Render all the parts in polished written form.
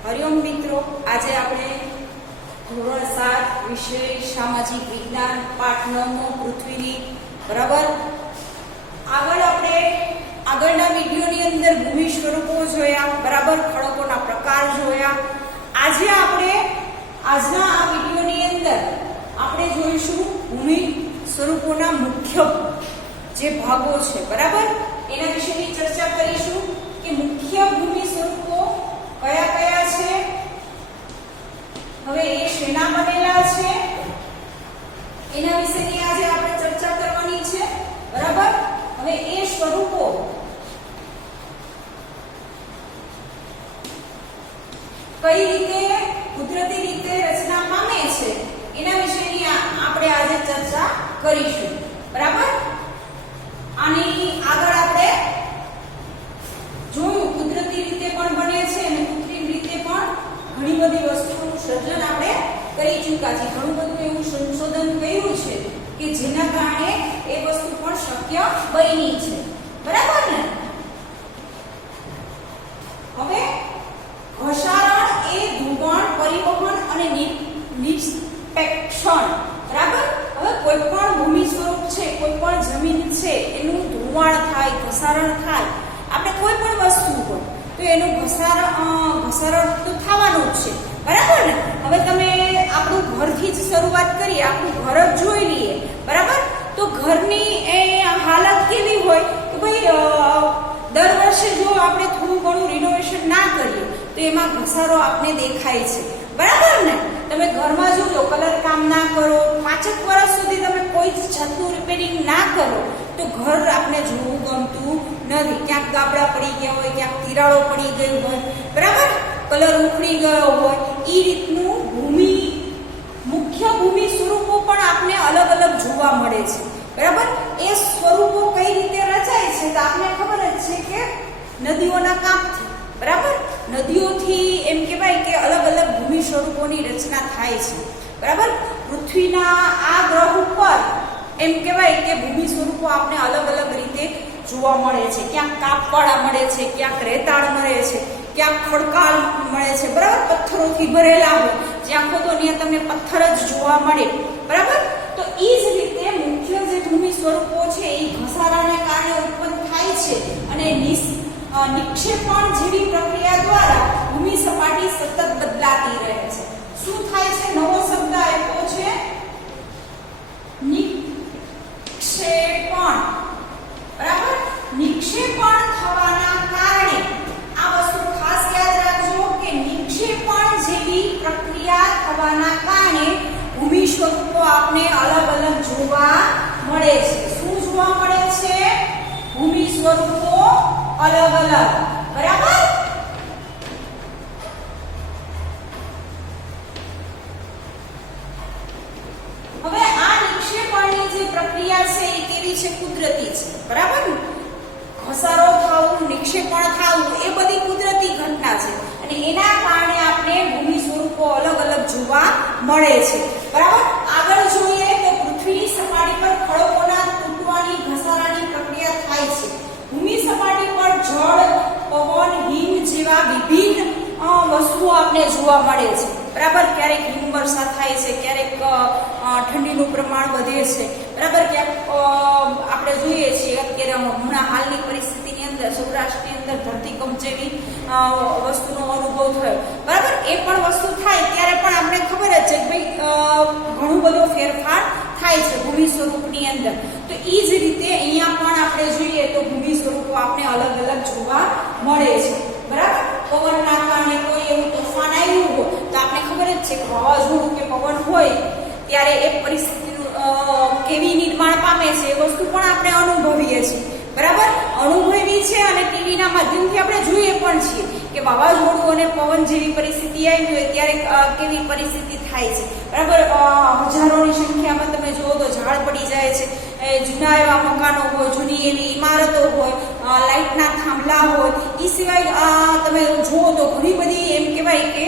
હરિઓમ મિત્રો, આજે આપણે ધોરણ 7 વિષય સામાજિક વિજ્ઞાન પાઠ 9 પૃથ્વીની બરાબર આગળના વિડિયોની અંદર ભૂમિ સ્વરૂપો જોયા, બરાબર ખડકોના પ્રકાર જોયા. આજના આ વિડિયોની અંદર આપણે જોઈશું ભૂમિ સ્વરૂપોના મુખ્ય જે ભાગો છે, બરાબર એના વિશેની ચર્ચા કરીશું કે મુખ્ય ભૂમિ સ્વરૂપો કયા કયા છે, હવે એ શેના બનેલા છે એના વિશેની આજે આપણે ચર્ચા કરવાની છે, બરાબર. હવે એ સ્વરૂપો કઈ રીતે કુદરતી રીતે રચના પામે છે એના વિશેની આપણે આજે ચર્ચા કરીશું, બરાબર. આની આગળ આપણે જોયું કુદરતી રીતે પણ બને છે અને કૃત્રિમ રીતે પણ ઘણી બધી વસ્તુઓનું સર્જન આપણે કરી ચૂક્યા છીએ. ઘણું બધું એવું સંશોધન કર્યું છે કે જેના કારણે એ વસ્તુ પણ શક્ય બની છે, બરાબર ને. હવે ઘસારણ એ ધોવાણ, પરિવહન અને નિક્ષેપણ, બરાબર. હવે કોઈ પણ ભૂમિ સ્વરૂપ છે, કોઈ પણ જમીન છે, એનું ધોવાણ થાય, ઘસારણ થાય, આપણે કોઈ પણ વસ્તુ હોય તો એનું ઘસારણ તો થવાનું જ છે, બરાબર ને. હવે તમે આપણું ઘરથી જ શરૂઆત કરીએ, આપણું ઘર જ જોઈ લઈએ, બરાબર. તો ઘરની એ હાલત કેવી હોય કે ભાઈ દર વર્ષે જો આપણે થોડું ઘણું રિનોવેશન ના કરીએ તો એમાં ઘસારો આપણે દેખાય છે, બરાબર ને. તમે ઘરમાં જો કલર કામ ના કરો, 5 વર્ષ સુધી તમે કોઈ છતનું રિપેરિંગ ના કરો તો ઘર આપણે જોવું ગમતું નથી. ક્યાંક ગાબડા પડી ગયા હોય, ક્યાંક તિરાડો પડી ગઈ હોય, બરાબર, કલર ઉખડી ગયો હોય. એ રીતનું મુખ્ય ભૂમિ સ્વરૂપો પણ આપણે અલગ અલગ જોવા મળે છે, બરાબર. એ સ્વરૂપો કઈ રીતે રચાય છે તો આપણે ખબર જ છે કે નદીઓના કાપથી, બરાબર. નદીઓથી એમ કહેવાય કે અલગ અલગ ભૂમિ સ્વરૂપોની રચના થાય છે, બરાબર. પૃથ્વીના આ ગ્રહ ઉપર એમ કહેવાય કે ભૂમિ સ્વરૂપો આપણે અલગ અલગ રીતે જોવા મળે છે. ક્યાંક કાપવાળા મળે છે, ક્યાંક રેતાળ મળે છે, ક્યાંક ખડકાળ મળે છે, બરાબર. પથ્થરોથી ભરેલા હોય, જ્યાં ખોદો ત્યાં તમને પથ્થર જ જોવા મળે, બરાબર. તો એ જ રીતે મુખ્ય જે ભૂમિ સ્વરૂપો છે એ ઘસારાને કારણે ઉત્પન્ન થાય છે અને નિક્ષેપણ જેવી પ્રક્રિયા દ્વારા ભૂમિ સપાટી સતત બદલાતી રહે છે. શું થાય છે? નવો શબ્દ આપ્યો છે નિક્ષેપણ, બરાબર. નિક્ષેપણ થવાના કારણે આ વસ્તુ ખાસ યાદ રાખજો કે નિક્ષેપણ જેવી પ્રક્રિયા થવાના કારણે ભૂમિ સ્વરૂપો આપણે અલગ અલગ જોવા મળે છે. શું જોવા મળે છે? ભૂમિ સ્વરૂપો અલગ અલગ, બરાબર. હવે આ નિક્ષેપણની જે પ્રક્રિયા છે એ કેવી છે? કુદરતી છે, બરાબર. ઘસારો થવું, નિક્ષેપણ થવું એ બધી કુદરતી ઘટના છે અને એના કારણે આપણે ભૂમિ સ્વરૂપો અલગ અલગ જોવા મળે છે, બરાબર. આગળ જોઈએ તો પૃથ્વીની સપાટી પર ખડકોના તૂટવાની, ઘસારાની પ્રક્રિયા થાય છે. ભૂમિ સપાટી પર જળ, પવન, હિમ જેવા વિભિન્ન વસ્તુઓ આપણે જોવા મળે છે, બરાબર. ક્યારેક હિમવર્ષા થાય છે, ક્યારેક ઠંડીનું પ્રમાણ વધે છે, બરાબર. ક્યાંક આપણે જોઈએ છીએ અત્યારે હમણાં હાલની પરિસ્થિતિની અંદર સૌરાષ્ટ્રની અંદર ધરતીકંપ જેવી વસ્તુનો અનુભવ થયો, બરાબર. એ પણ વસ્તુ થાય ત્યારે પણ આપણે ખબર જ છે કે ભાઈ ઘણું બધો ફેરફાર થાય છે ભૂમિ સ્વરૂપની અંદર. તો એ જ રીતે અહીંયા પણ આપણે જોઈએ તો ભૂમિ સ્વરૂપો આપણે અલગ અલગ જોવા મળે છે, બરાબર. પવનના કારણે કોઈ એવું તોફાન આવ્યું હોય તો આપણે ખબર જ છે કે વાવાઝોડું કે પવન હોય ત્યારે એ પરિસ્થિતિનું કેવી નિર્માણ પામે છે એ વસ્તુ પણ આપણે અનુભવીએ છીએ, બરાબર. અનુભવી છે અને ટીવીના માધ્યમથી આપણે જોઈએ પણ છીએ કે વાવાઝોડું અને પવન જેવી પરિસ્થિતિ આવી હોય ત્યારે કેવી પરિસ્થિતિ થાય છે, બરાબર. હજારોની સંખ્યામાં તમે જુઓ તો ઝાડ પડી જાય છે, જૂના એવા મકાનો હોય, જૂની એવી ઇમારતો હોય, લાઇટના થાંભલા હોય. એ સિવાય તમે જુઓ તો ઘણી બધી એમ કહેવાય કે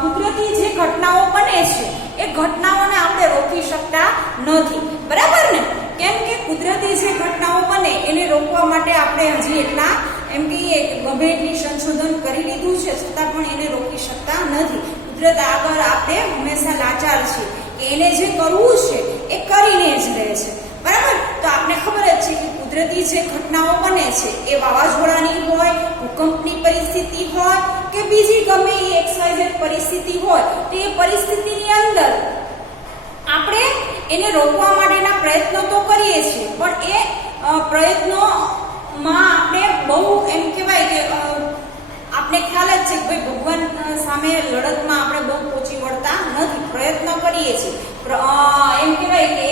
કુદરતી જે ઘટનાઓ બને છે એ ઘટનાઓને આપણે રોકી શકતા નથી, બરાબર ને. કેમ કે કુદરતી જે ઘટનાઓ બને એને રોકવા માટે આપણે હજી એટલા એમ કહીએ કે ગમે એટલી સંશોધન કરી લીધું છે છતાં પણ એને રોકી રોકી શકતા નથી. કુદરત આગળ આપણે હંમેશા લાચાર છીએ કે એને જે કરવું છે એ કરીને જ રહે છે. બરાબર? તો આપણે ખબર જ છે કે કુદરતી જે ઘટનાઓ બને છે એ વાવાઝોડાની હોય, ભૂકંપની પરિસ્થિતિ હોય કે બીજી ગમે એ XYZ પરિસ્થિતિ હોય, તો એ પરિસ્થિતિની અંદર આપણે એને રોકવા માટેના પ્રયત્નો તો કરીએ છીએ, પણ એ પ્રયત્નોમાં આપણે બહુ એમ કહેવાય કે આપણે ખ્યાલ જ છે કે ભાઈ ભગવાન સામે લડતમાં આપણે બહુ પહોંચી વળતા નથી. પ્રયત્ન કરીએ છીએ, એમ કહેવાય કે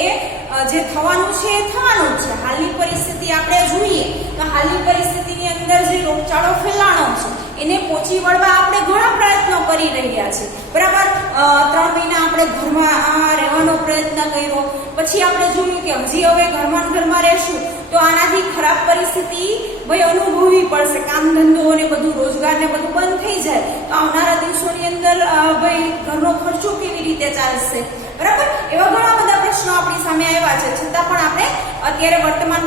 જે થવાનું છે એ થવાનું જ છે. હાલની પરિસ્થિતિ આપણે જોઈએ તો હાલની પરિસ્થિતિની અંદર જે રોગચાળો ફેલાણો છે એને પહોંચી વળવા આપણે ઘણા પ્રયત્નો કરી રહ્યા છીએ. બરાબર? 3 મહિના આપણે ઘરમાં રહેવાનો પ્રયત્ન કર્યો, પછી આપણે જોયું કે હજી હવે ઘરમાં રહેશું તો આનાથી ખરાબ પરિસ્થિતિ ભાઈ અનુભવવી પડશે. કામ ધંધો અને બધું રોજગાર ને બધું બંધ થઈ જાય તો આવનારા દિવસોની અંદર ભાઈ ઘરનો ખર્ચો કેવી રીતે ચાલશે? બરાબર? એવા ઘણા બધા પ્રશ્નો આપણી સામે આવ્યા છે, છતાં પણ આપણે અત્યારે વર્તમાન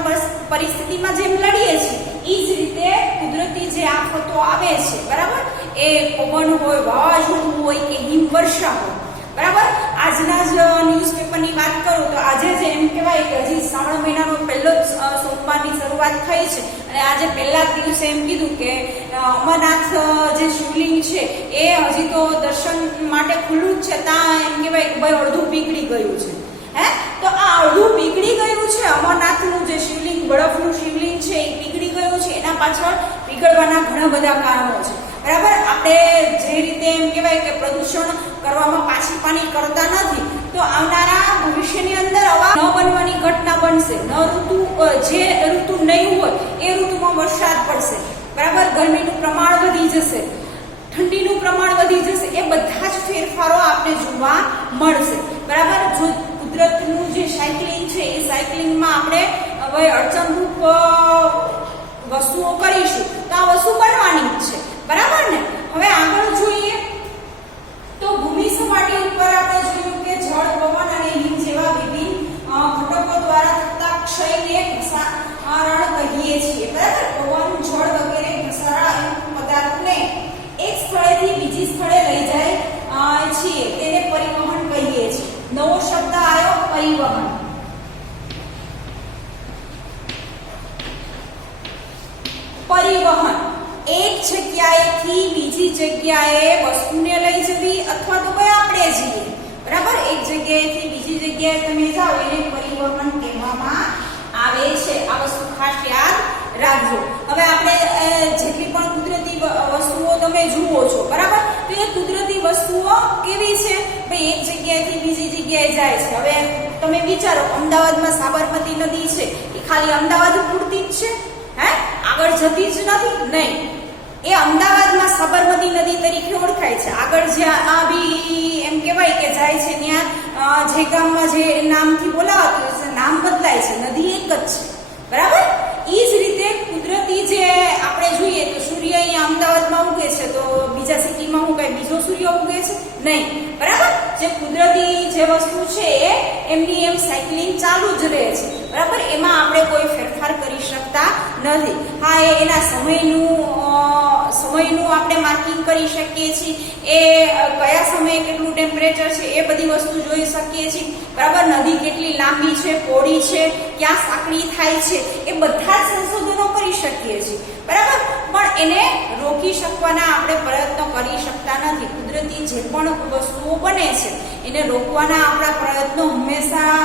પરિસ્થિતિમાં જેમ લડીએ છીએ એ જ રીતે કુદરતી જે આફતો આવે છે, બરાબર, એ પવન હોય, વાવાઝોડું હોય કે હિમવર્ષા હોય, બરાબર. આજના જ ન્યૂઝપેપરની વાત કરું તો આજે જ એમ કહેવાય કે હજી શ્રાવણ મહિનાનો પહેલો જ સોમવારની શરૂઆત થઈ છે અને આજે પહેલા જ દિવસે એમ કીધું કે અમરનાથ જે શિવલિંગ છે એ હજી તો દર્શન માટે ખુલ્લું જ છે, ત્યાં એમ કહેવાય કે ભાઈ અડધું પીગળી ગયું છે. તો આ અડધું પીગળી ગયું છે, અમરનાથનું જે શિવલિંગ, બરફનું શિવલિંગ છે એ પીગળી ગયું છે. એના પાછળ પીગળવાના ઘણા બધા કારણો છે, બરાબર. આપણે જે રીતે એમ કહેવાય કે પ્રદૂષણ કરવામાં પાછી પાની કરતા નથી તો આવનારા ભવિષ્યની અંદર આવા ન બનવાની ઘટના બનશે. જે ઋતુ નહીં હોય એ ઋતુમાં વરસાદ પડશે, બરાબર. ગરમીનું પ્રમાણ વધી જશે, ઠંડીનું પ્રમાણ વધી જશે. એ બધા જ ફેરફારો આપણે જોવા મળશે, બરાબર. જો કુદરતનું જે સાયકલિંગ છે એ સાયકલિંગમાં આપણે હવે અડચણરૂપ વસ્તુઓ કરીશું તો આ વસ્તુ બનવાની જ છે, બરાબર ને. હવે આગળ જોઈએ તો ભૂમિ સપાટી ઉપર આપણે જોયું કે જળ, પવન અને હિમ જેવા વિભિન્ન ઘટકો દ્વારા થતા ક્ષયને ઘસારણ કહીએ છીએ, બરાબર. પવન, જળ વગેરે ઘસારાયુક્ત પદાર્થને એક સ્થળેથી બીજી સ્થળે લઈ જાય છીએ તેને પરિવહન કહીએ છીએ. નવો શબ્દ આવ્યો, પરિવહન. પરિવહન એક જગ્યાએથી બીજી જગ્યાએ વસ્તુને લઈ જવી અથવા તો ભાઈ આપણે જઈએ, બરાબર. એક જગ્યાએથી બીજી જગ્યાએ તમે જાઓ એને પરિવહન કહેવામાં આવે છે. આ વસ્તુ ખાસ યાદ રાખજો. હવે આપણે જેટલી પણ કુદરતી વસ્તુઓ તમે જુઓ છો, બરાબર, તો એ કુદરતી વસ્તુઓ કેવી છે? ભાઈ એક જગ્યાએથી બીજી જગ્યાએ જાય છે. હવે તમે વિચારો, અમદાવાદમાં સાબરમતી નદી છે એ ખાલી અમદાવાદ પૂરતી જ છે? આગળ જતી જ નથી? નહીં, એ અમદાવાદમાં સાબરમતી નદી તરીકે ઓળખાય છે. આગળ જ્યાં બી એમ કહેવાય કે જાય છે ત્યાં જે ગામમાં જે નામથી બોલાવાતું છે નામ બદલાય છે, નદી એક જ છે, બરાબર. એ જ રીતે કુદરતી જે આપણે જોઈએ તો સૂર્ય અહીંયા અમદાવાદમાં ઉગે છે તો બીજા સિટીમાં હું કઈ બીજો સૂર્ય ઉગે છે? નહીં, બરાબર. જે કુદરતી જે વસ્તુ છે એ એમની એમ સાયકલિંગ ચાલુ જ રહે છે, બરાબર. એમાં આપણે કોઈ ફેરફાર કરી શકતા નથી. હા, એના સમયનું આપણે માર્કિંગ કરી શકીએ છીએ, એ કયા સમયે કેટલું ટેમ્પરેચર છે એ બધી વસ્તુ જોઈ શકીએ છીએ, બરાબર. નદી કેટલી લાંબી છે, પહોળી છે, ક્યાં સાંકડી થાય છે, એ બધા જ સંશોધનો કરી શકીએ છીએ, બરાબર. પણ એને રોકી શકવાના આપણે પ્રયત્નો કરી શકતા નથી. કુદરતી જે પણ વસ્તુઓ બને છે એને રોકવાના આપણા પ્રયત્નો હંમેશા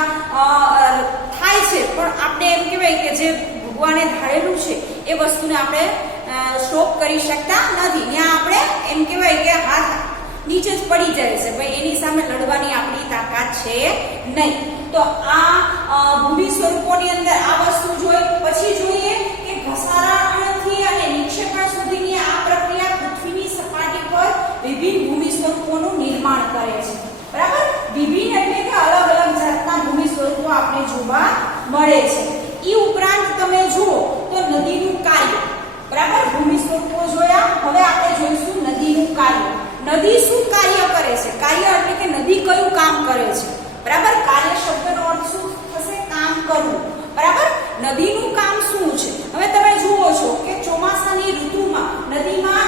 થાય છે, પણ આપણે એમ કહેવાય કે જે ભગવાને ધારેલું છે એ વસ્તુને આપણે સ્ટોપ કરી શકતા નથી. ત્યાં આપણે એમ કહેવાય કે હાથ નીચે જ પડી જાય છે, ભાઈ એની સામે લડવાની આપણી તાકાત છે નહીં. તો આ ભૂમિ સ્વરૂપોની અંદર આ વસ્તુ જોઈ. પછી જોઈએ કે ઘસારણથી અને નિક્ષેપણ સુધીની આ પ્રક્રિયા પૃથ્વીની સપાટી પર વિભિન્ન ભૂમિ સ્વરૂપોનું નિર્માણ કરે છે, બરાબર. વિભિન્ન એટલે કે અલગ અલગ જાતના ભૂમિ સ્વરૂપો આપણે જોવા મળે છે. એ ઉપરાંત તમે જુઓ તો નદીનું કાર્ય, બરાબર. ભૂમિ સ્વરૂપો જોયા, હવે આપણે જોઈશું નદીનું કાર્ય. નદી શું કાર્ય કરે છે? કાર્ય એટલે કે નદી કયું કામ કરે છે, બરાબર. કાર્ય શબ્દનો અર્થ શું થશે? કામ કરવું, બરાબર. નદીનું કામ શું છે? હવે તમે જુઓ છો કે ચોમાસાની ઋતુમાં નદીમાં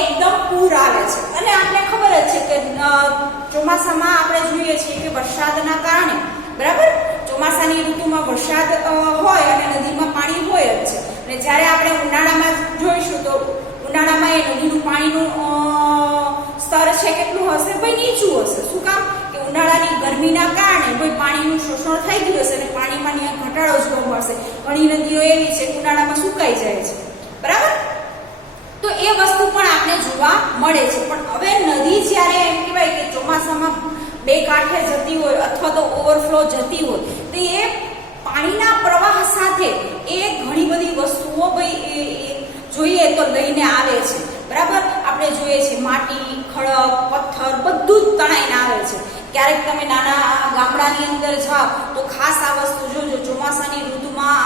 એકદમ પૂર આવે છે. અને આપણે ખબર જ છે કે ચોમાસામાં આપણે જોઈએ છીએ કે વરસાદના કારણે, બરાબર, ચોમાસાની ઋતુમાં વરસાદ હોય અને નદીમાં પાણી હોય જ છે. અને જ્યારે આપણે ઉનાળામાં જોઈશું તો ઉનાળામાં એ નદીનું પાણીનું સ્તર છે કેટલું હશે? ભાઈ નીચું હશે. શું કામ? કે ઉનાળાની ગરમીના કારણે ભાઈ પાણીનું શોષણ થઈ ગયું હશે અને પાણીમાં ઘટાડો જોવા મળશે. ઘણી નદીઓ એવી છે કે ઉનાળામાં સુકાઈ જાય છે, બરાબર. તો એ વસ્તુ પણ આપણે જોવા મળે છે. પણ હવે નદી જ્યારે એમ કહેવાય કે ચોમાસામાં બે કાંઠે જતી હોય અથવા તો ઓવરફ્લો જતી હોય તો એ પાણીના પ્રવાહ સાથે એ ઘણી બધી વસ્તુઓ ભાઈ જોઈએ તો લઈને આવે છે, બરાબર. આપણે જોઈએ છે માટી, ખડક, પથ્થર બધું જ તણાઈને આવે છે. ક્યારેક તમે નાના ગામડાની અંદર જાઓ તો ખાસ આ વસ્તુ જોજો. ચોમાસાની ઋતુમાં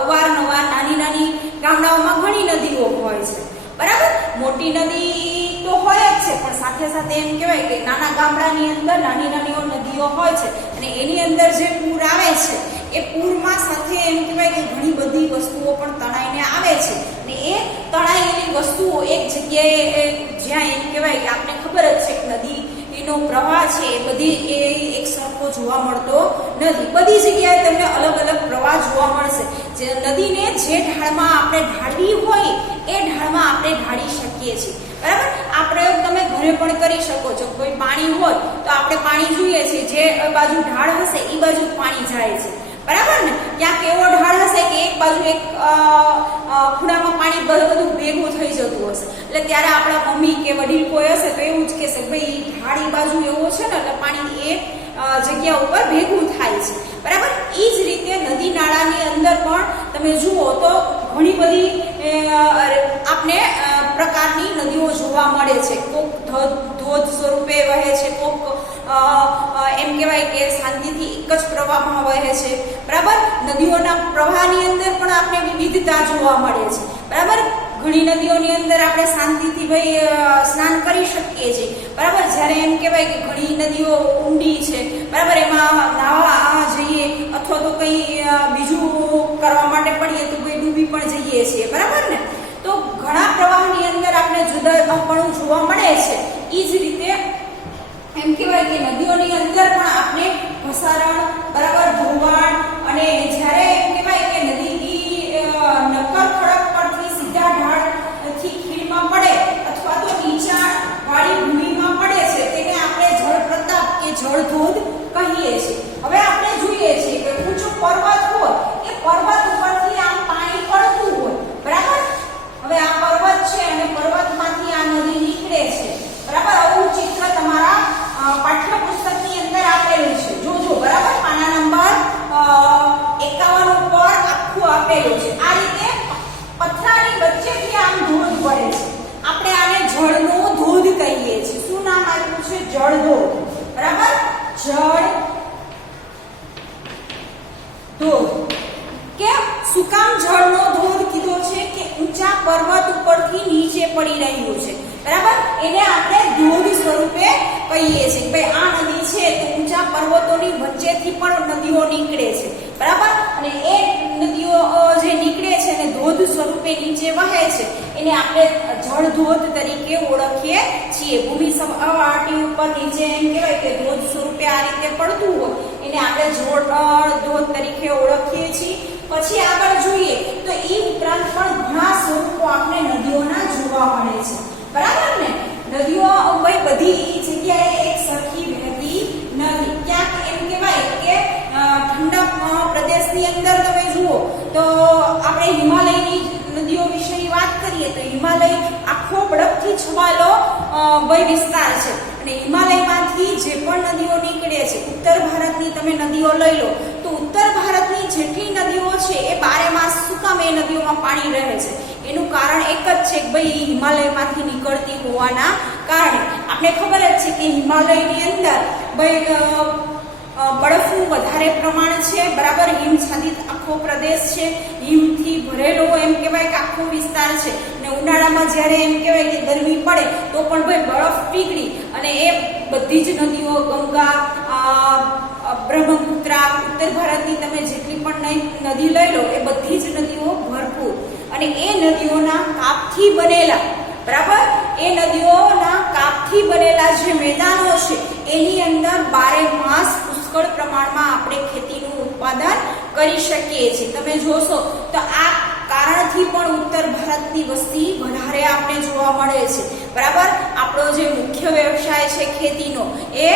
અવારનવાર નાની નાની ગામડાઓમાં ઘણી નદીઓ હોય છે, બરાબર. મોટી નદી તો હોય જ છે પણ સાથે સાથે એમ કહેવાય કે નાના ગામડાની અંદર નાની નાની નદીઓ હોય છે અને એની અંદર જે પૂર આવે છે એ પૂરમાં સાથે એમ કહેવાય કે ઘણી બધી વસ્તુઓ પણ તણાઈને આવે છે. અને એ તણાયેલી વસ્તુઓ એક જગ્યાએ જ્યાં એમ કહેવાય કે આપણે ખબર જ છે કે નદી નો પ્રવાહ છે એ બધી એક સરખો જોવા મળતો નથી. બધી જગ્યાએ તમને અલગ અલગ પ્રવાહ જોવા મળશે. જે નદીને જે ઢાળમાં આપણે ઢાળવી હોય એ ઢાળમાં આપણે ઢાળી શકીએ છીએ, બરાબર. આ પ્રયોગ તમે ઘરે પણ કરી શકો છો. કોઈ પાણી હોય તો આપણે પાણી જોઈએ છીએ, જે બાજુ ઢાળ હશે એ બાજુ પાણી જાય છે, બરાબર ને. ક્યાંક એવો ઢાળ હશે કે એક બાજુ એક ખૂણામાં પાણી બધું ભેગું થઈ જતું હશે એટલે ત્યારે આપણા મમ્મી કે વડીલ કોઈ હશે તો એવું જ કહેશે ભાઈ ઢાળી બાજુ એવો છે ને એટલે પાણી એ જગ્યા ઉપર ભેગું થાય છે, બરાબર. એ જ રીતે નદી નાળાની અંદર પણ તમે જુઓ તો ઘણી બધી આપણે પ્રકારની નદીઓ જોવા મળે છે. કોક ધોધ સ્વરૂપે વહે છે, કોક એમ કહેવાય કે શાંતિથી એક જ પ્રવાહમાં વહે છે, બરાબર. નદીઓના પ્રવાહની અંદર પણ આપણે વિવિધતા જોવા મળે છે, બરાબર. ઘણી નદીઓની અંદર આપણે શાંતિથી ભાઈ સ્નાન કરી શકીએ છીએ, બરાબર. જ્યારે એમ કહેવાય કે ઘણી નદીઓ ઊંડી છે, બરાબર, એમાં નાહવા જઈએ અથવા તો કંઈ બીજું કરવા માટે પડીએ તો ભાઈ ડૂબી પણ જઈએ છીએ, બરાબર ને. તો ઘણા પ્રવાહની અંદર આપણે જુદાપણું જોવા મળે છે. એ જ રીતે એમ કહેવાય કે નદીઓની અંદર પણ આપણે ઘસારણ, બરાબર, ધોવાણ અને જ્યારે એમ કહેવાય કે નદી નક્કર ખડક પરથી સીધા ઢાળથી ખીણમાં પડે અથવા તો નીચાણ વાળી ભૂમિમાં પડે છે તેને આપણે જળ પ્રતાપ કે જળ ધોધ કહીએ છીએ. હવે આપણે જોઈએ છીએ કે ઊંચો પર્વત હોય એ પર્વત ઉપરથી આમ પાણી પડતું હોય, બરાબર. હવે આ પર્વત છે અને પર્વતમાંથી આ નદી નીકળે છે, બરાબર. આવું ચિત્ર તમારા પાઠ્યપુસ્તકની અંદર આપેલું છે, જોજો, બરાબર. પાના નંબર 51 ઉપર આખું આપેલું છે. આ રીતે પથરાની વચ્ચેથી આમ ધોધ પડે છે. આપણે આને જળનો ધોધ કહીએ છીએ. શું નામ આપ્યું છે? જળ ધોધ, બરાબર. જળ ધોધ. કેમ? શું કામ જળનો ધોધ કીધો છે? કે ઊંચા પર્વત ઉપરથી નીચે પડી રહ્યું છે, બરાબર. એને આપણે ધોધ સ્વરૂપે કહીએ છીએ. ભાઈ આ નદી છે તો ઊંચા પર્વતોની વચ્ચેથી પણ નદીઓ નીકળે છે, બરાબર. અને એ નદીઓ જે નીકળે છે અને ધોધ સ્વરૂપે નીચે વહે છે એને આપણે જળ ધોધ તરીકે ઓળખીએ છીએ. ભૂમિ સપાટી ઉપર નીચે એમ કહેવાય કે ધોધ સ્વરૂપે આ રીતે પડતું હોય એને આપણે જળ ધોધ તરીકે ઓળખીએ છીએ. પછી આગળ જોઈએ તો એ ઉપરાંત પણ ઘણા સ્વરૂપો આપણે નદીઓના જોવા મળે છે, બરાબર ને. નદીઓ ભાઈ બધી જગ્યાએ એક સરખી વહેતી નથી. ક્યાંક એમ કહેવાય કે ઠંડા પ્રદેશની અંદર તમે જુઓ તો આપણે હિમાલયની નદીઓ વિશેની વાત કરીએ તો હિમાલય આખો બરફથી છવાયેલો ભાઈ વિસ્તાર છે અને હિમાલયમાંથી જે પણ નદીઓ નીકળે છે, ઉત્તર ભારતની તમે નદીઓ લઈ લો તો ઉત્તર ભારતની જેટલી નદીઓ છે એ 12 માસ શું કામ એ નદીઓમાં પાણી રહે છે? એનું કારણ એક જ છે કે ભાઈ હિમાલયમાંથી નીકળતી હોવાના કારણે. આપણે ખબર જ છે કે હિમાલયની અંદર ભાઈ બરફનું વધારે પ્રમાણ છે, બરાબર. હિમછાદિત આખો પ્રદેશ છે, હિમથી ભરેલો એમ કહેવાય કે આખો વિસ્તાર છે અને ઉનાળામાં જ્યારે એમ કહેવાય કે ગરમી પડે તો પણ ભાઈ બરફ પીગળી અને એ બધી જ નદીઓ ગંગા, બ્રહ્મપુત્રા, ઉત્તર ભારતની તમે જેટલી પણ નદી લઈ લો એ બધી જ નદીઓ ભરપૂર અને એ નદીઓના કાપથી બનેલા, બરાબર, એ નદીઓના કાગથી બનેલા જે મેદાનો છે એની અંદર 12 માસ પુષ્કળ પ્રમાણમાં આપણે ખેતીનું ઉત્પાદન કરી શકીએ છીએ. તમે જોશો તો આ કારણથી પણ ઉત્તર ભારતની વસ્તી વધારે આપણે જોવા મળે છે. બરાબર, આપણો જે મુખ્ય વ્યવસાય છે ખેતીનો એ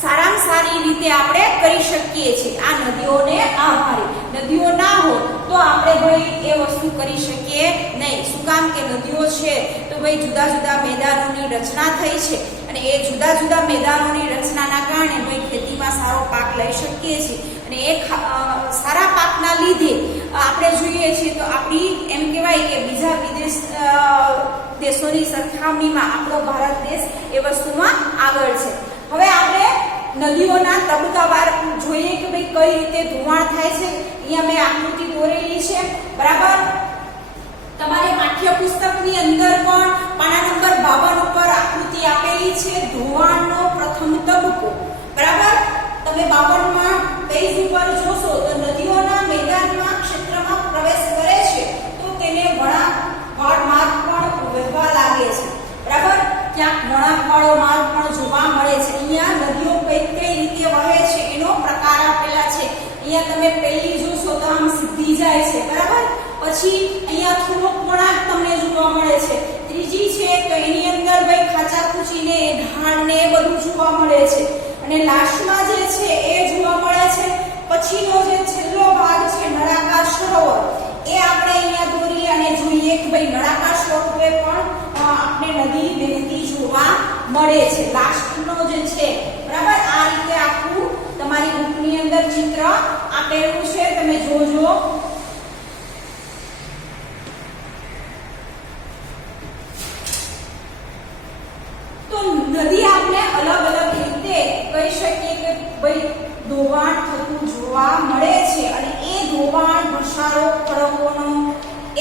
સારામાં સારી રીતે આપણે કરી શકીએ છીએ આ નદીઓને આભારી. નદીઓ ના હોય તો આપણે ભાઈ એ વસ્તુ કરી શકીએ નહીં. શું કામ કે નદીઓ છે તો ભાઈ જુદા જુદા મેદાનોની રચના થઈ છે અને એ જુદા જુદા મેદાનોની રચનાના કારણે ભાઈ ખેતીમાં સારો પાક લઈ શકીએ છીએ અને એ સારા પાકના લીધે આપણે જોઈએ છીએ તો આપણી એમ કહેવાય કે બીજા વિદેશ દેશોની સરખામણીમાં આપણો ભારત દેશ એ વસ્તુમાં આગળ છે. હવે આપણે નદીઓના તબક્કાવાર જોઈએ કે ભાઈ કઈ રીતે ધોવાણ થાય છે. અહીંયા મેં આકૃતિ દોરેલી છે. બરાબર, તમારે પાઠ્યપુસ્તકની અંદર પણ પાના નંબર 52 ઉપર આકૃતિ આપેલી છે ધોવાણનો પ્રથમ તબક્કો. બરાબર, તમે 52 માં પેજ ઉપર જોશો તો નદીઓના મેદાનમાં ક્ષેત્રમાં પ્રવેશ કરે છે તો તેને વળાંકવાળો માર્ગ પણ વહેવા લાગે છે. બરાબર, ક્યાંક વળાંકવાળો માર્ગ પણ જોવા મળે છે. અહીંયા નદીઓ કઈ રીતે વહે છે એનો પ્રકાર આપેલા છે. અહીંયા તમે પહેલી જોશો તો આમ સીધી જાય છે. બરાબર, પછી અહીંયા થોડોક વળાંક તમને જોવા મળે છે. ત્રીજી છે તો એની અંદર ભાઈ ખાચા ખૂચીને ઢાળ ને એ બધું જોવા મળે છે અને લાસ્ટમાં જે છે એ જોવા મળે છે. પછીનો જે છેલ્લો ભાગ છે નળાકાર સરોવર એ આપણે અહીંયા દોરી અને જોઈએ કે ભાઈ નળાકાર સ્વરૂપે પણ આપણે નદી વહેતી જોવા મળે છે. લાસ્ટનો જે છે બરાબર આ રીતે આખું તમારી બુકની અંદર ચિત્ર આપેલું છે, તમે જોજો. તો નદી આપણે અલગ અલગ રીતે કહી શકીએ કે ભાઈ ધોવાણ થતું જોવા મળે છે અને એ ધોવાણ ઘસારો ખડકોનો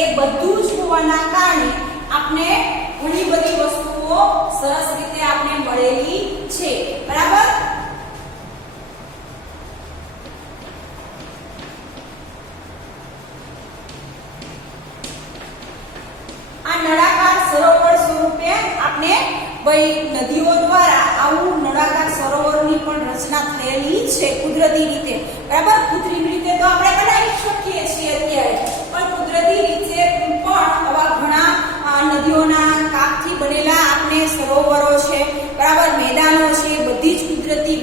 એ બધું જ હોવાના કારણે આપણે ઘણી બધી વસ્તુઓ સરસ રીતે આપણે મળેલી છે. બરાબર, આ નળાકાર સરોવર સ્વરૂપે આપણે ભાઈ નદીઓ દ્વારા આવું નળાકાર સરોવરની પણ રચના થયેલી છે કુદરતી રીતે. બરાબર, કૃત્રિમ રીતે તો આપણે બનાવી શકીએ છીએ અત્યારે, પણ કુદરતી રીતે પણ આવા ઘણા નદીઓના કાપથી બનેલા આપણે સરોવરો છે, બરાબર, મેદાનો છે, બધી જ કુદરતી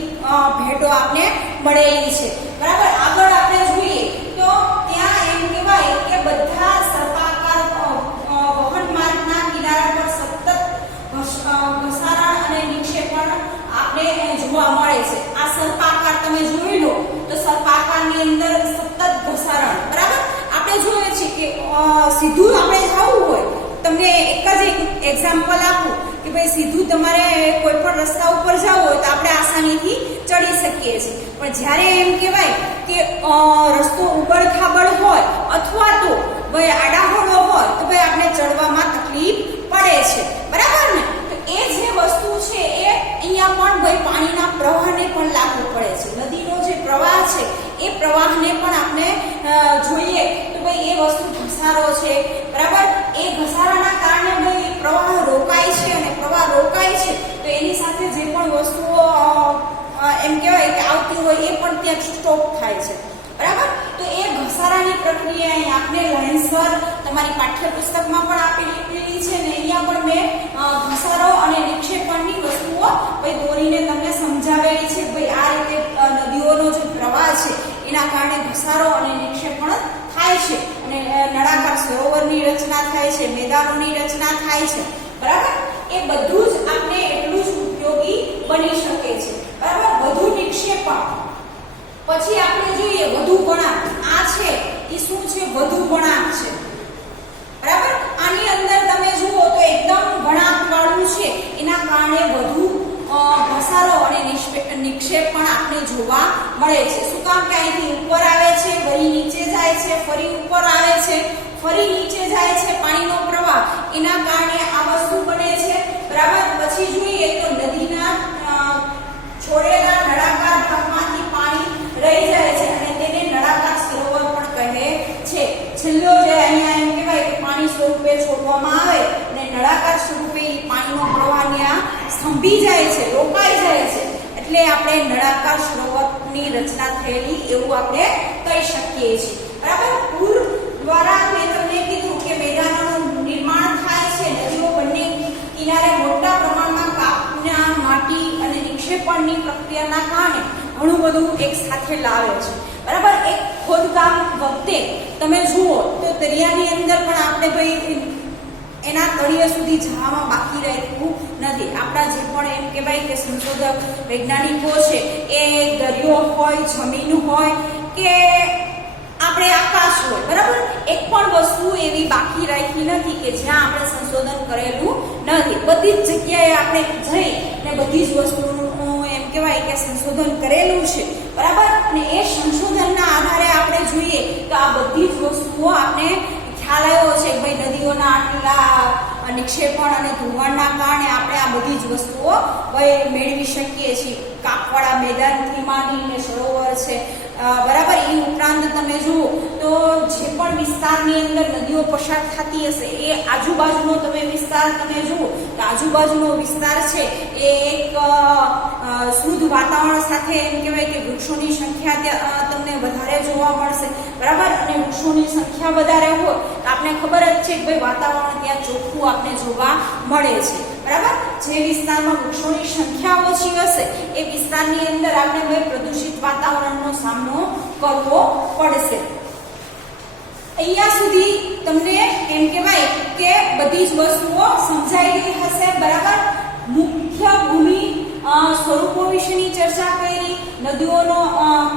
ભેટો આપણે મળેલી છે. બરાબર, આગળ આપણે જોઈએ તો ત્યાં એમ કહેવાય કે બધા સર્પાકાર વહન માર્ગના કિનારા પર સતત ઘસારણ અને નિક્ષેપણ આપણે જોવા મળે છે. આ સર્પાકાર તમે જોઈ લો તો સર્પાકારની અંદર સતત ઘસારણ. બરાબર, આપણે જોઈએ છીએ કે સીધું આપણે જવું હોય, તમને એક જ એક્ઝામ્પલ આપું કે ભાઈ સીધું તમારે કોઈ પણ રસ્તા ઉપર જવું હોય તો આપણે આસાનીથી ચડી શકીએ છીએ. પણ જ્યારે એમ કહેવાય કે રસ્તો ઉબડ ખાબડ હોય અથવા તો ભાઈ આડાહોળો હોય તો ભાઈ આપણે ચડવામાં તકલીફ પડે છે. બરાબર ને, તો એ જે વસ્તુ છે એ અહીંયા પણ ભાઈ પાણીના પ્રવાહને પણ લાગુ પડે છે. નદીનો જે પ્રવાહ છે એ પ્રવાહને પણ આપણે જોઈએ તો ભાઈ એ વસ્તુ ઘસારો છે. બરાબર, એ ઘસારાના કારણે ભાઈ પ્રવાહ રોકાય છે અને પ્રવાહ રોકાય છે તો એની સાથે જે પણ વસ્તુઓ એમ કહેવાય કે આવતી હોય એ પણ ત્યાં સ્ટોપ થાય છે. બરાબર, તો એ ઘસારાની પ્રક્રિયા અહીં આપણે લાઇન્સર તમારી પાઠ્યપુસ્તકમાં પણ આપેલી છે ને અહીંયા પણ મેં ઘસારો અને નિક્ષેપણની વસ્તુઓ ભાઈ દોરીને તમને સમજાવેલી છે. ભાઈ આ રીતે નદીઓનો જે પ્રવાહ છે એના કારણે ઘસારો અને નિક્ષેપણ થાય છે અને નળાકાર સરોવરની રચના થાય છે, મેદાનોની રચના થાય છે. બરાબર, એ બધું જ આપણે એટલું જ ઉપયોગી બની શકે છે. બરાબર, વધુ નિક્ષેપણ પછી આપણે જોઈએ વધુ વળાંક. આ છે એ શું છે? વધુ વળાંક છે. બરાબર, આની અંદર તમે જુઓ તો એકદમ વળાંક વાળું છે એના કારણે વધુ ઘસારો અને નિક્ષેપ પણ આપણે જોવા મળે છે. શું કામ કે અહીંથી ઉપર આવે છે, ફરી નીચે જાય છે, ફરી ઉપર આવે છે, ફરી નીચે જાય છે પાણીનો પ્રવાહ, એના કારણે આ વસ્તુ બને છે. બરાબર, પછી જોઈએ તો નદીના છોડેલા નળાકાર ભાગમાંથી પાણી રહી જાય છે અને તેને નળાકાર સરોવર પણ કહે છે. છેલ્લો જે અહીંયા એમ કહેવાય કે પાણી સ્વરૂપે છોડવામાં આવે અને નળાકાર સ્વરૂપે પાણીનો પ્રવાહ ત્યાં સ્તંભી જાય છે, રોકાઈ જાય છે, એટલે આપણે નળાકાર સરોવરની રચના થયેલી એવું આપણે કહી શકીએ છીએ. બરાબર. પૂર દ્વારા મેં તમને કીધું કે મેદાનોનું નિર્માણ થાય છે. નદીઓ બંને કિનારે મોટા પ્રમાણમાં કાપના, માટી અને નિક્ષેપણની પ્રક્રિયાના કારણે ઘણું બધું એક સાથે લાવે છે. બરાબર. એક ખોદકામ વખતે તમે જુઓ તો દરિયાની અંદર પણ આપણે ભાઈ એના તળિયા સુધી જવામાં બાકી રહેતું નથી. આપણા જે પણ એમ કહેવાય કે સંશોધક વૈજ્ઞાનિકો છે એ દરિયો હોય, જમીન હોય કે આપણે આકાશ હોય, બરાબર, એક પણ વસ્તુ એવી બાકી રાખી નથી કે જ્યાં આપણે સંશોધન કરેલું નથી. બધી જ જગ્યાએ આપણે જઈ અને બધી જ વસ્તુનું એમ કહેવાય કે સંશોધન કરેલું છે. બરાબર. અને એ સંશોધનના આધારે આપણે જોઈએ તો આ બધી જ વસ્તુઓ આપણે ખ્યાલ આવ્યો છે કે ભાઈ નદીઓના આટલા નિક્ષેપણ અને ધોવાણના કારણે આપણે આ બધી જ વસ્તુઓ મેળવી શકીએ છીએ. કાપવાળા મેદાનથી માંડીને સરોવર છે. બરાબર. એ ઉપરાંત તમે જુઓ તો જે પણ વિસ્તારની અંદર નદીઓ પસાર થતી હશે એ આજુબાજુનો તમે વિસ્તાર તમે જુઓ તો આજુબાજુનો વિસ્તાર છે એ એક શુદ્ધ વાતાવરણ સાથે એમ કહેવાય કે વૃક્ષોની સંખ્યા તમને વધારે જોવા મળશે. બરાબર. અને વૃક્ષોની સંખ્યા વધારે હોય તો આપણે ખબર જ છે કે ભાઈ વાતાવરણ ત્યાં ચોખ્ખું આપણે જોવા મળે છે. બરાબર. જે વિસ્તારમાં વૃક્ષોની સંખ્યા ઓછી હશે એ વિસ્તારની અંદર આપણે ભાઈ પ્રદૂષિત વાતાવરણનો સામનો કરવો પડશે. અહીંયા સુધી તમને એમ કહેવાય કે બધી જ વસ્તુઓ સમજાઈ ગઈ હશે. બરાબર. મુખ્ય ભૂમિ સ્વરૂપો વિશેની ચર્ચા કરી, નદીઓનો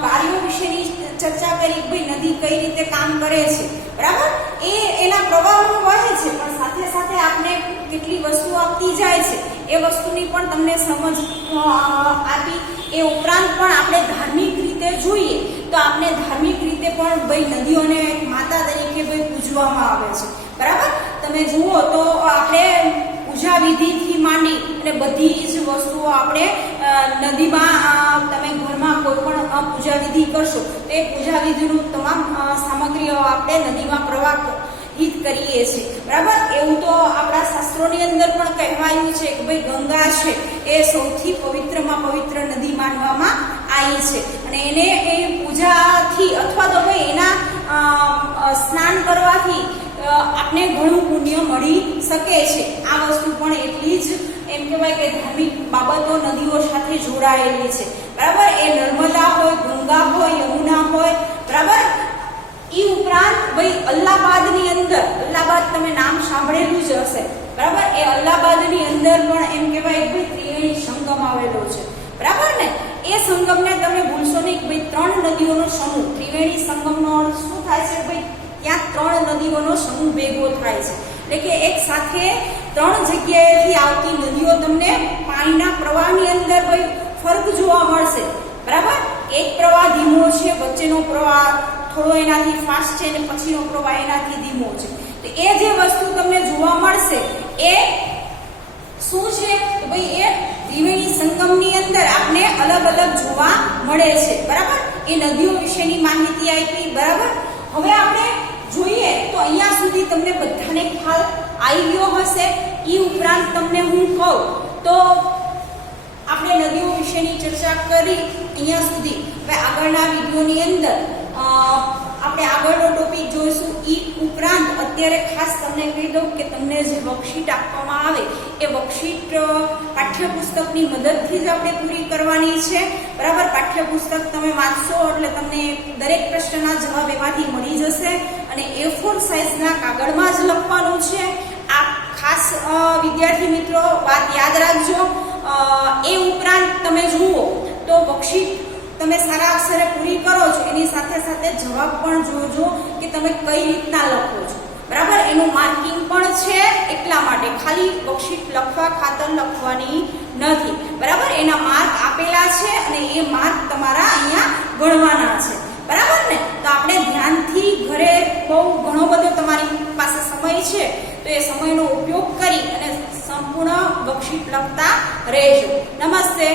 કાર્યો વિશેની ચર્ચા કરી, ભાઈ નદી કઈ રીતે કામ કરે છે. બરાબર. એના પ્રવાહમાં વહે છે પણ સાથે સાથે આપણે કેટલી વસ્તુ આપતી જાય છે એ વસ્તુની પણ તમને સમજ આપી. એ ઉપરાંત પણ આપણે ધાર્મિક રીતે જોઈએ તો આપણે ધાર્મિક રીતે પણ ભાઈ નદીઓને માતા તરીકે ભાઈ પૂજવામાં આવે છે. બરાબર. તમે જુઓ તો આપણે પૂજા વિધિથી માંડી અને બધી જ વસ્તુઓ આપણે નદીમાં તમે ઘરમાં કોઈ પણ પૂજા વિધિ કરશો તો એ પૂજા વિધિનું તમામ સામગ્રીઓ આપણે નદીમાં પ્રવાહિત કરીએ છીએ. બરાબર. એવું તો આપણા શાસ્ત્રોની અંદર પણ કહેવાયું છે કે ભાઈ ગંગા છે એ સૌથી પવિત્રમાં પવિત્ર નદી માનવામાં આવી છે અને એને એ પૂજાથી અથવા તો ભાઈ એના સ્નાન કરવાથી આપણે ઘણું પુણ્ય મળી શકે છે. આ વસ્તુ પણ એટલી જ એમ કહેવાય કે ધાર્મિક બાબતો નદીઓ સાથે જોડાયેલી છે. બરાબર. એ નર્મદા હોય, ગંગા હોય, યમુના હોય. બરાબર. એ ઉપરાંત ભાઈ અલ્હાબાદની અંદર, અલ્હાબાદ તમે નામ સાંભળેલું જ હશે. બરાબર. એ અલ્હાબાદની અંદર પણ એમ કહેવાય કે ભાઈ ત્રિવેણી સંગમ આવેલો છે. બરાબર ને. એ સંગમને તમે ભૂલશો નહીં કે ભાઈ 3 નદીઓનો સમૂહ. ત્રિવેણી સંગમનો અર્થ શું થાય છે ભાઈ ત્યાં 3 નદીઓનો સમૂહ ભેગો થાય છે. એટલે કે એક સાથે 3 જગ્યાએથી આવતી નદીઓ તમને પાણીના પ્રવાહની અંદર ભાઈ ફરક જોવા મળશે. બરાબર. એક પ્રવાહ ધીમો છે, વચ્ચેનો પ્રવાહ થોડો એનાથી ફાસ્ટ છે અને પછીનો પ્રવાહ એનાથી ધીમો છે. તો એ જે વસ્તુ તમને જોવા મળશે એ શું છે તો ભાઈ એ ત્રિવેણી સંગમની અંદર આપણે અલગ અલગ જોવા મળે છે. બરાબર. એ નદીઓ વિશેની માહિતી આપી. બરાબર. હવે આપણે જોઈએ તો અહીંયા સુધી તમને બધાને ખ્યાલ આવી ગયો હશે. એ ઉપરાંત તમને હું કહું તો આપણે નદીઓ વિશેની ચર્ચા કરી અહીંયા સુધી. હવે આગળના વિડીયોની અંદર આપણે આગળનો ટોપિક જોઈશું. એ ઉપરાંત અત્યારે ખાસ તમને કહી દઉં કે તમને જે વર્કશીટ આપવામાં આવે એ વર્કશીટ પાઠ્યપુસ્તકની મદદથી જ આપણે પૂરી કરવાની છે. બરાબર. પાઠ્યપુસ્તક તમે વાંચશો એટલે તમને દરેક પ્રશ્નના જવાબ એમાંથી મળી જશે અને A4 સાઇઝના કાગળમાં જ લખવાનું છે. આ ખાસ વિદ્યાર્થી મિત્રો વાત યાદ રાખજો. એ ઉપરાંત તમે જુઓ તો વર્કશીટ તમે સારા અક્ષરે પૂરી કરો છો એની સાથે સાથે જવાબ પણ જોજો કે તમે કઈ રીતના લખો છો. બરાબર. એનું માર્કિંગ પણ છે એટલા માટે ખાલી વર્કશીટ લખવા ખાતર લખવાની નથી. બરાબર. એના માર્ક આપેલા છે અને એ માર્ક તમારા અહીંયા ગણવાના છે. બરાબર ને. તો આપણે ધ્યાનથી ઘરે બહુ ઘણો બધો તમારી પાસે સમય છે તો એ સમયનો ઉપયોગ કરી અને સંપૂર્ણ વર્કશીટ લખતા રહેજો. નમસ્તે.